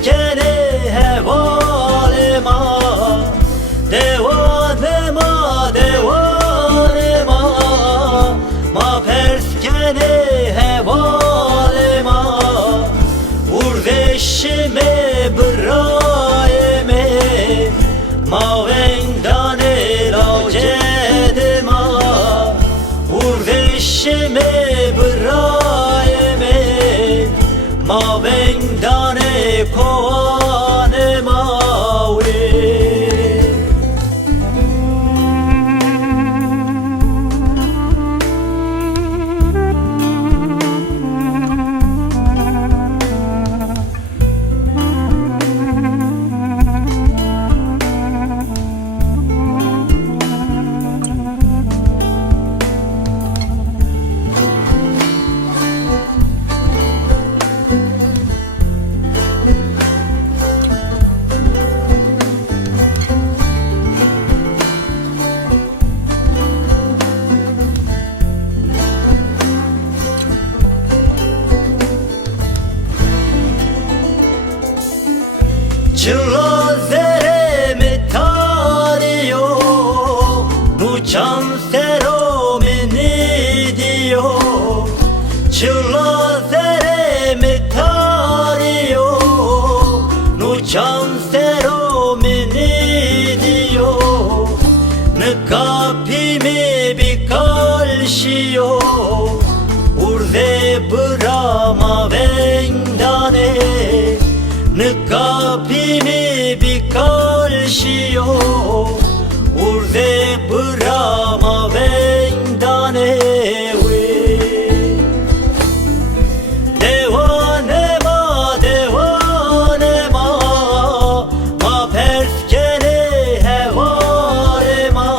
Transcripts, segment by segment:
perskene hevalema, devanema, devanema, ma perskene hevalema, urdeşime bırayeme, ma vendane lacedema, urdeşime bırayeme, ma vendane kovane mawe. Çılazere mi tariyo, nuçan sero meni diyo. Çılazere mi tariyo, nuçan sero meni diyo. Nkapimi bir kalşiyo, urde brama vendane. Nkapimi bir kalşiyo, urde brama vendane we. Devanema, devanema, ma perskene hevalema,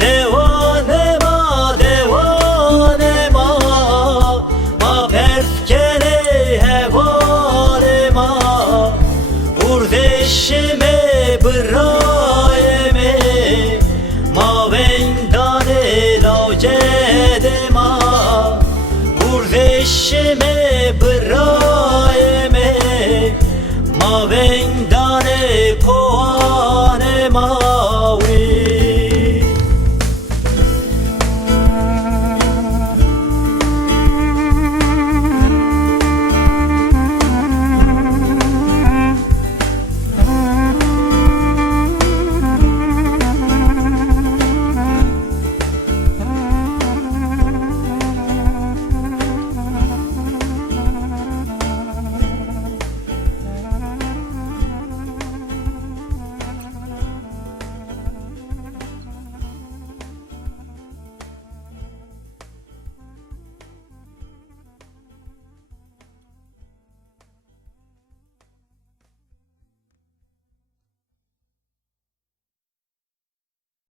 devanema, devanema, ma perskene hevalema, urdeşime bırayeme, ma vendane lacedema, urdeşime bırayeme, ma vendane kovane ma.